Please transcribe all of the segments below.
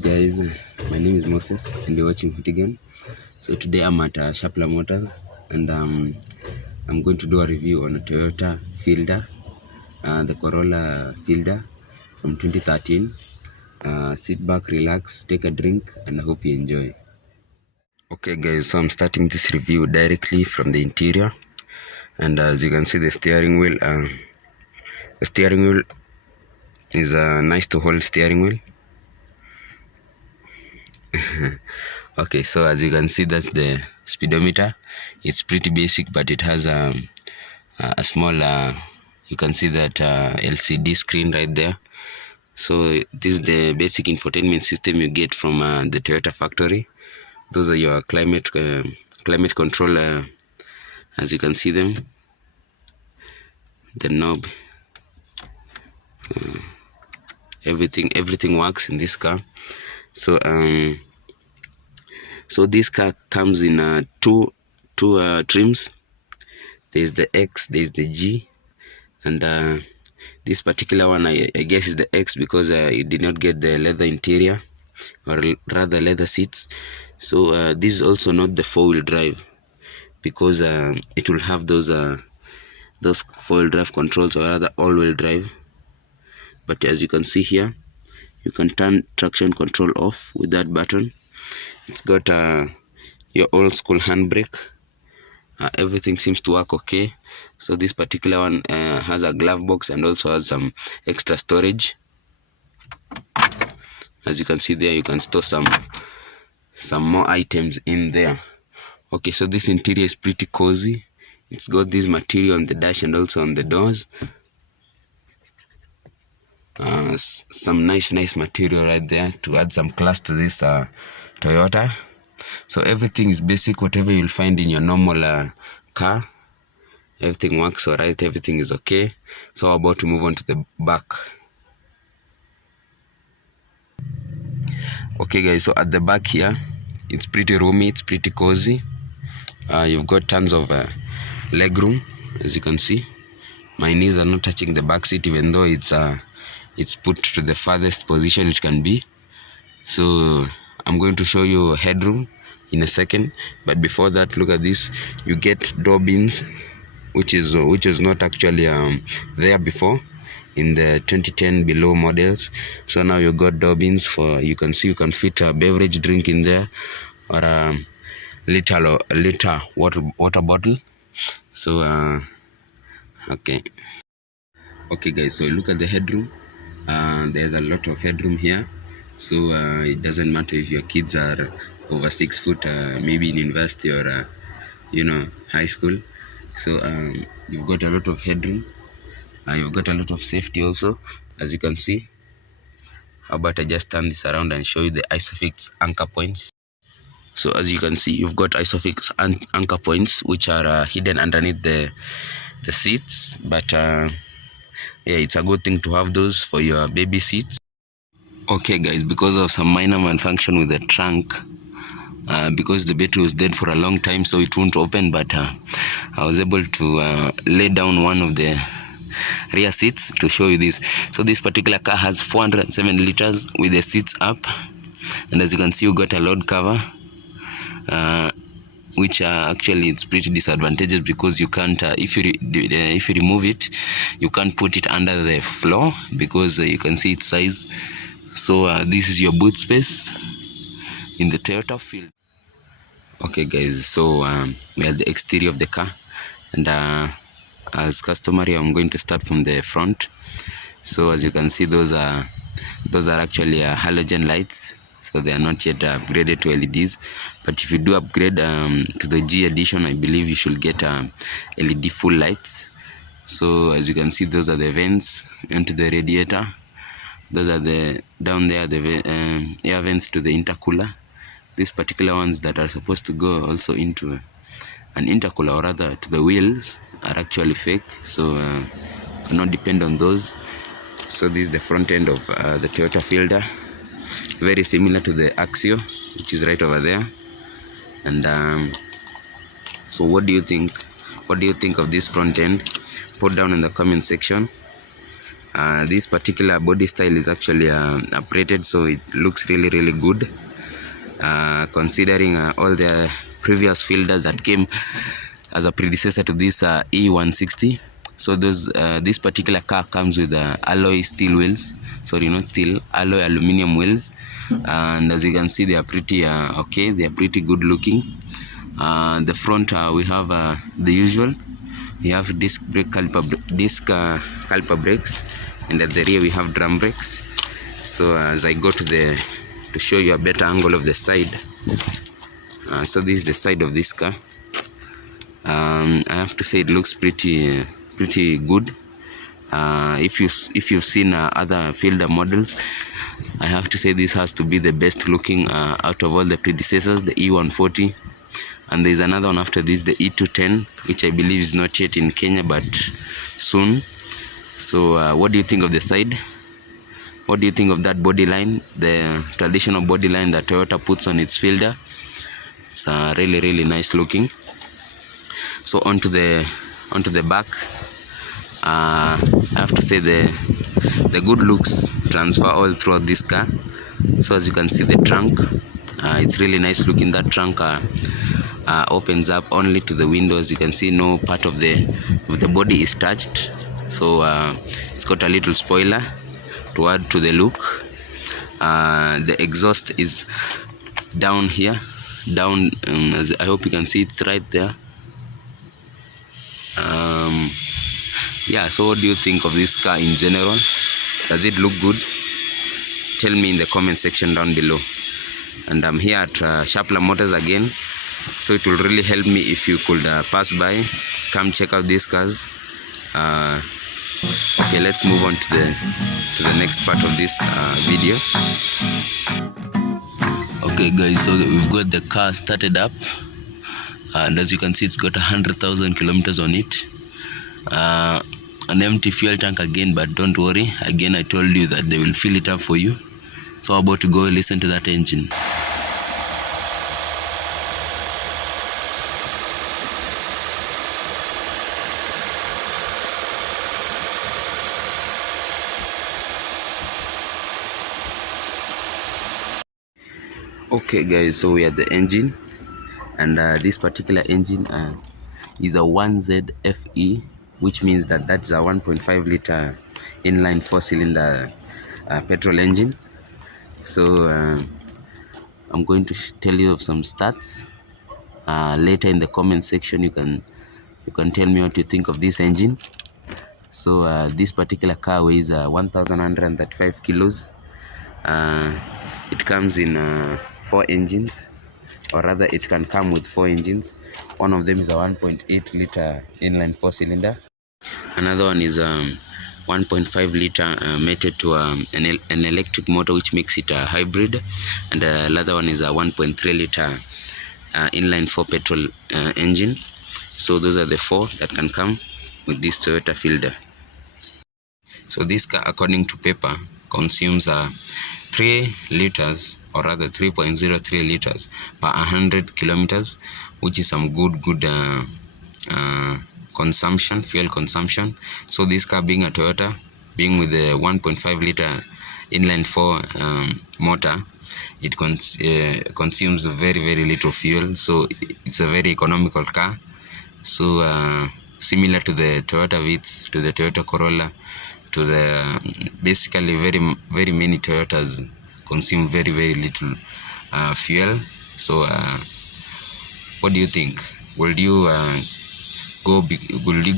up, guys? My name is Moses and you're watching Hooligan. So today I'm at Shapla Motors and I'm going to do a review on a Toyota Fielder, the Corolla Fielder from 2013. Sit back, relax, take a drink, and I hope you enjoy. Okay, guys, so I'm starting this review directly from the interior, and as you can see, the steering wheel is a nice to hold steering wheel. Okay, so as you can see, that's the speedometer. It's pretty basic, but it has a small you can see that LCD screen right there. So this is the basic infotainment system you get from the Toyota factory. Those are your climate control, as you can see them, the knob, everything works in this car. So so this car comes in two trims. There's the X, there's the G, and this particular one I guess is the X because it did not get the leather interior, or rather leather seats. So this is also not the four-wheel drive, because it will have those four-wheel drive controls, or rather all-wheel drive. But as you can see here, you can turn traction control off with that button. It's got your old school handbrake. Everything seems to work okay. So this particular one has a glove box and also has some extra storage. As you can see there, you can store some more items in there. Okay, so this interior is pretty cozy. It's got this material on the dash and also on the doors. Some nice material right there to add some class to this Toyota. So everything is basic, whatever you'll find in your normal car. Everything works alright, everything is okay. So I'm about to move on to the back. Okay, guys, so at the back here, it's pretty roomy, it's pretty cozy. You've got tons of leg room, as you can see. My knees are not touching the back seat, even though it's put to the farthest position it can be. So I'm going to show you headroom in a second, but before that, look at this. You get door bins, which is not actually there before in the 2010 below models. So now you got door bins for, you can see you can fit a beverage drink in there, or a liter water bottle. So okay guys, so look at the headroom. There's a lot of headroom here. So it doesn't matter if your kids are over 6 foot, maybe in university or high school. So you've got a lot of headroom. You've got a lot of safety also, as you can see. How about I just turn this around and show you the ISOFIX anchor points. So as you can see, you've got ISOFIX anchor points, which are hidden underneath the seats. But yeah, it's a good thing to have those for your baby seats. Okay guys, because of some minor malfunction with the trunk, because the battery was dead for a long time, so it won't open, but I was able to lay down one of the rear seats to show you this. So this particular car has 407 liters with the seats up, and as you can see, you got a load cover, which actually it's pretty disadvantageous because you can't if you remove it, you can't put it under the floor because you can see its size. So this is your boot space in the Toyota Field. Okay guys, so we are the exterior of the car, and as customary, I'm going to start from the front. So as you can see, those are actually halogen lights, so they are not yet upgraded to LEDs. But if you do upgrade to the G edition, I believe you should get LED full lights. So as you can see, those are the vents into the radiator. Those are down there the air vents to the intercooler. These particular ones that are supposed to go also into an intercooler, or rather to the wheels, are actually fake, so cannot depend on those. So this is the front end of the Toyota Fielder, very similar to the Axio, which is right over there. And so what do you think of this front end? Put down in the comment section. This particular body style is actually upgraded, so it looks really good, considering all the previous fielders that came as a predecessor to this E160. So this particular car comes with alloy steel wheels, sorry, not steel, alloy aluminum wheels, and as you can see, they are pretty okay, they are pretty good looking. The front we have the usual, we have disc caliper brakes, and at the rear we have drum brakes. So as I go to show you a better angle of the side, so this is the side of this car. I have to say it looks pretty good. If you've seen other fielder models, I have to say this has to be the best looking out of all the predecessors, the E140, and there's another one after this, the E210, which I believe is not yet in Kenya but soon. So what do you think of the side? What do you think of that body line, the traditional body line that Toyota puts on its fielder? It's really nice looking. So onto the back, I have to say the good looks transfer all throughout this car. So as you can see, the trunk, it's really nice looking. That trunk opens up only to the windows. You can see no part of the body is touched. So it's got a little spoiler to add to the look. The exhaust is down here, as I hope you can see, it's right there. Yeah, so what do you think of this car in general? Does it look good? Tell me in the comment section down below. And I'm here at Shapla Motors again, so it will really help me if you could pass by, come check out these cars. Okay, let's move on to the next part of this video. Okay guys, so we've got the car started up, and as you can see, it's got 100,000 kilometers on it. An empty fuel tank again, but don't worry, again I told you that they will fill it up for you. So how about to go listen to that engine. Okay guys, so we are at the engine, and this particular engine is a 1ZFE, which means that that's a 1.5 liter inline 4-cylinder petrol engine. So I'm going to tell you of some stats. Later in the comment section, you can tell me what you think of this engine. So this particular car weighs 1,135 kilos. It comes in 4 engines, or rather it can come with 4 engines. One of them is a 1.8 liter inline 4-cylinder. Another one is 1.5 liter mated to an electric motor, which makes it a hybrid, and another one is a 1.3 liter inline 4 petrol engine. So those are the 4 that can come with this Toyota Fielder. So this car, according to paper, consumes 3 liters, or rather 3.03 liters per 100 kilometers, which is some good consumption, fuel consumption. So this car, being a Toyota, being with the 1.5 liter inline 4 motor, it consumes very little fuel, so it's a very economical car. So similar to the Toyota Vitz, to the Toyota Corolla, to the basically very many Toyotas consume very little fuel. So what do you think? Will you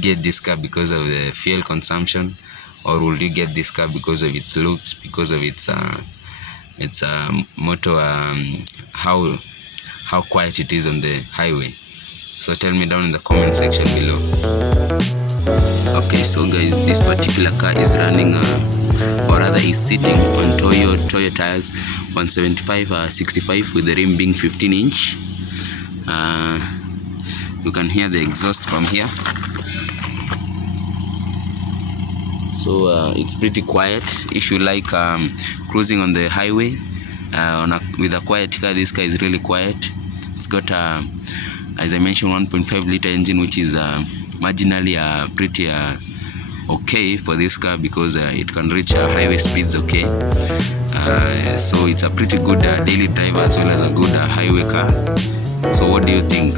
get this car because of the fuel consumption, or will you get this car because of its looks, because of its motor, how quiet it is on the highway? So tell me down in the comment section below. Okay, so guys, this particular car is running or rather is sitting on Toyo tires, 175/65, with the rim being 15-inch. You can hear the exhaust from here. So it's pretty quiet. If you like cruising on the highway with a quiet car, this car is really quiet. It's got as I mentioned, 1.5 liter engine, which is marginally pretty okay for this car because it can reach highway speeds, okay. So it's a pretty good daily driver as well as a good highway car. So what do you think?